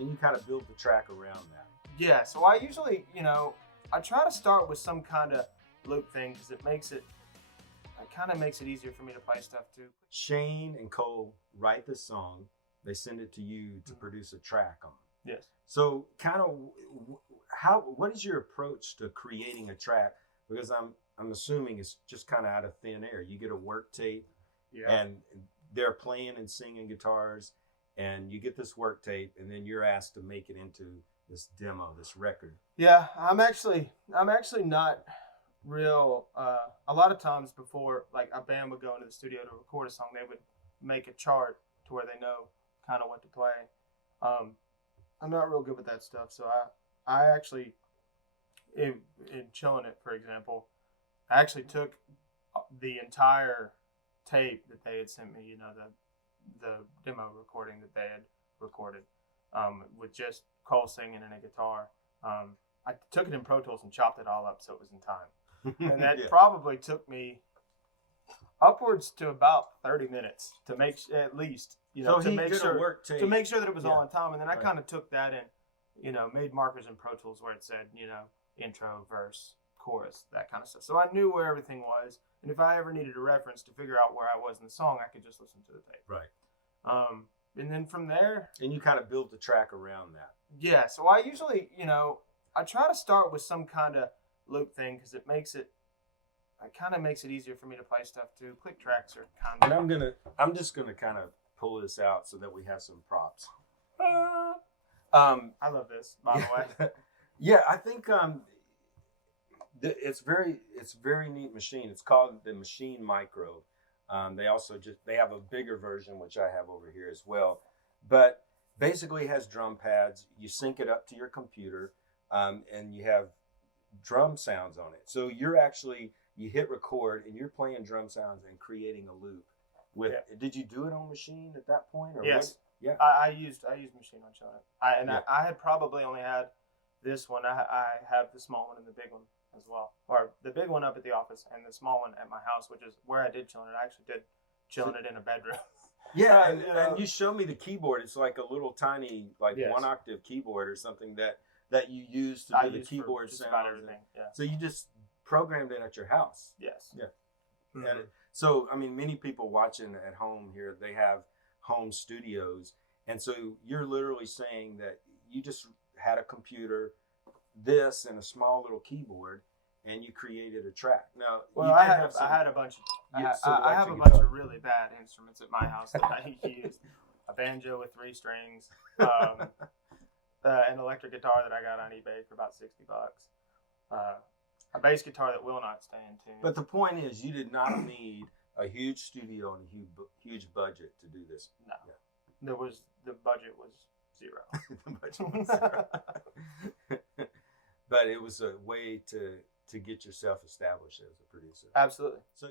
And you kind of build the track around that. Yeah, so I usually, I try to start with some kind of loop thing because it kind of makes it easier for me to play stuff too. Shane and Cole write the song. They send it to you to produce a track on. Yes. So kind of what is your approach to creating a track? Because I'm assuming it's just kind of out of thin air. You get a work tape, and they're playing and singing guitars, and you get this work tape, and then you're asked to make it into this demo, this record. Yeah, I'm actually not real. A lot of times before, like, a band would go into the studio to record a song, they would make a chart to where they know kind of what to play. I'm not real good with that stuff, so I actually, in Chillin It, for example, I actually took the entire tape that they had sent me, the demo recording that they had recorded, with just Cole singing and a guitar. I took it in Pro Tools and chopped it all up so it was in time. And that probably took me upwards to about 30 minutes to make, at least, to make sure that it was all in time. And then I kind of took that and, made markers in Pro Tools where it said, intro, verse, chorus, that kind of stuff. So I knew where everything was. And if I ever needed a reference to figure out where I was in the song, I could just listen to the tape. Right. And then from there. And you kind of build the track around that. Yeah. So I usually, I try to start with some kind of loop thing because it kind of makes it easier for me to play stuff too. Click tracks are kind of. And I'm just gonna kind of pull this out so that we have some props. I love this, by the way. Yeah, I think it's very neat machine. It's called the Machine Micro. They have a bigger version which I have over here as well, but basically it has drum pads. You sync it up to your computer, and you have drum sounds on it. So you hit record and you're playing drum sounds and creating a loop. Did you do it on Machine at that point? Or yes. Yeah. I used Machine on Chillin It. I had probably only had this one. I have the small one and the big one as well, or the big one up at the office and the small one at my house, which is where I did Chillin It. I actually did Chillin It in a bedroom. Yeah, and you showed me the keyboard. It's like a little tiny, one octave keyboard or something that you use to do the keyboard sound. About everything. Yeah. So you just programmed it at your house. Yes. Yeah. Mm-hmm. So I mean, many people watching at home here, they have home studios, and so you're literally saying that you just had a computer, this, and a small little keyboard, and you created a track. Now, I had a bunch of really bad instruments at my house that I used. A banjo with 3 strings, an electric guitar that I got on eBay for about $60, a bass guitar that will not stay in tune. But the point is, you did not need a huge studio and a huge budget to do this. No, the budget was zero. The budget was zero. But it was a way to get yourself established as a producer. Absolutely. So.